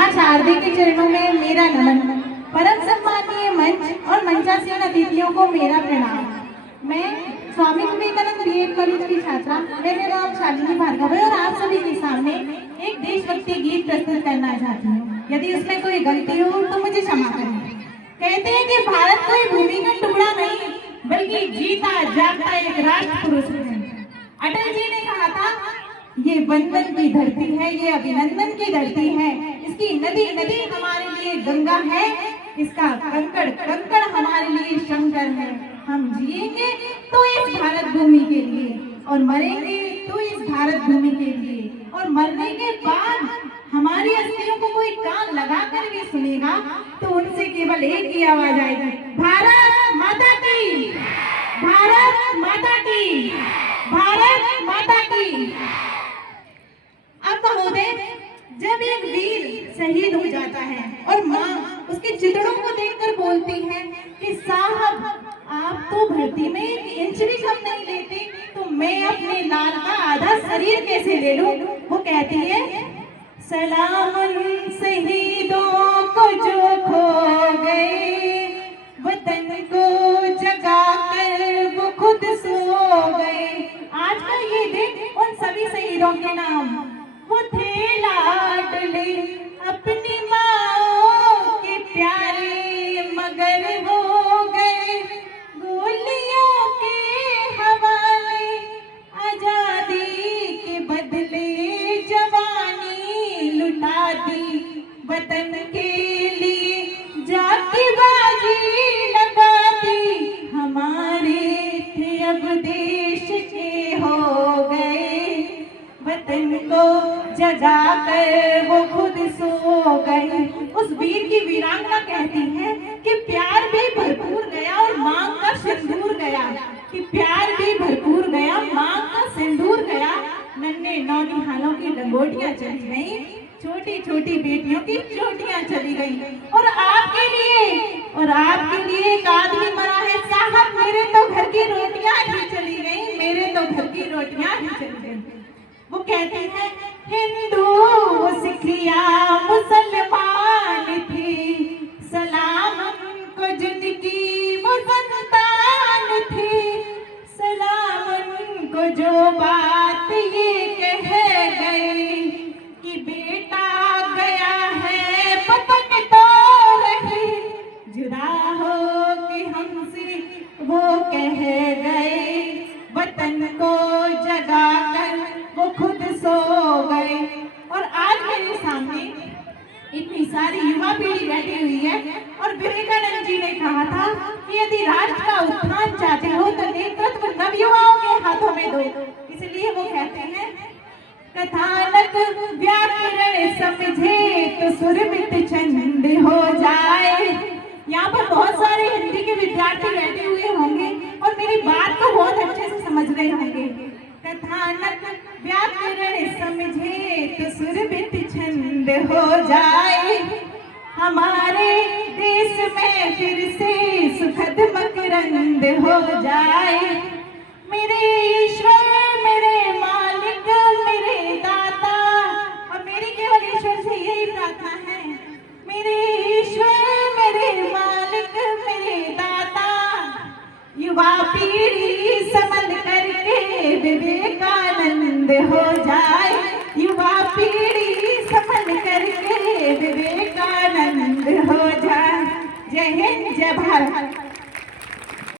माँ शारदे के चरणों में मेरा नमन। परम सम्मानीय मंच और मंचासीन अतिथियों को मेरा प्रणाम। मैं स्वामी विवेकानंद बीएड कॉलेज की छात्रा, मेरा नाम शालिनी भार्गव है और आप सभी के सामने एक देशभक्ति गीत प्रस्तुत करना चाहती हूँ। यदि उसमें कोई गलती हो तो मुझे क्षमा करें। कहते हैं कि भारत कोई भूमि का टुकड़ा नहीं बल्कि जीता जागता एक राष्ट्र पुरुष है। अटल जी ने कहा था, ये वंदन की धरती है, ये अभिनंदन की धरती है, इसकी नदी नदी हमारे लिए गंगा है, इसका कंकड़ कंकड़ हमारे लिए शंकर है। हम जिएंगे तो इस भारत भूमि के लिए और मरेंगे तो इस भारत भूमि के लिए, और मरने के बाद हमारी अस्थियों को कोई कान लगाकर भी सुनेगा तो उनसे केवल एक ही आवाज आएगी, भारत माता की, भारत माता की, भारत माता की। अब महोदय, जब एक वीर शहीद हो जाता है और माँ उसके चितड़ों को देखकर बोलती है कि साहब आप तो भर्ती में एक इंच भी कम नहीं लेते, तो मैं अपने लाल का आधा शरीर कैसे ले लूं? वो कहती है, सलाम उन शहीदों को जो खो गए, वतन को जगा कर वो खुद सो गए। आज का ये दिन उन सभी शहीदों के नाम, वो थे लाडले अपनी माँ के प्यारे, मगर हो गए गोलियों के हवाले। आजादी के बदले जवानी लुटा दी, वतन के लिए जाके बाजी लगा दी। हमारे थे अब देश के हो गए, वतन को जगा कर वो खुद सो गए। उस वीर की वीरांगना कहती है कि प्यार भी भरपूर गया और मांग का सिंदूर गया, कि प्यार भी भरपूर गया, मांग का सिंदूर गया। नन्हे नौनिहालों की लंगोटियां चली गई, छोटी छोटी बेटियों की चोटियां चली गई। और आपके लिए एक आदमी मरा है साहब, मेरे तो घर की रोटियां ही चली गई, मेरे तो घर की रोटियां ही चली गई। वो कहते हैं, हिंदू सिखिया मुसलमान थी, सलाम उनको जिनकी वो संतान थी, सलाम उनको जो बात ये कह गए कि बेटा गया है वतन तो रहे, जुदा हो कि हमसे वो कह गए, वतन को जगा कर वो खुद सो गए। और आज मेरे सामने इतनी सारी युवा पीढ़ी बैठी हुई है और विवेकानंद जी ने कहा था कि यदि राष्ट्र का उत्थान चाहते हो तो नेतृत्व नवयुवाओं के हाथों में दो। इसलिए वो कहते हैं, कथानक व्याकरण समझे तो सुरमित छंद हो जाए। यहाँ पर बहुत सारे हिंदी के विद्यार्थी बैठे हुए होंगे और मेरी बात को बहुत अच्छे से समझ रहे होंगे। कथानक व्याकरण समझे तो सुरभित छंद हो जाए, हमारे देश में फिर से सुखद मकरंद हो जाए। मेरे ईश्वर, मेरे मालिक, मेरे दाता, और मेरी केवल ईश्वर से यही प्रार्थना है, मेरे ईश्वर, मेरे मालिक, मेरे दाता, युवा पीढ़ी संभल करके विवेकानंद हो जाए, युवा पीढ़ी संभल करके विवेकानंद हो जाए। जय हिंद, जय भारत।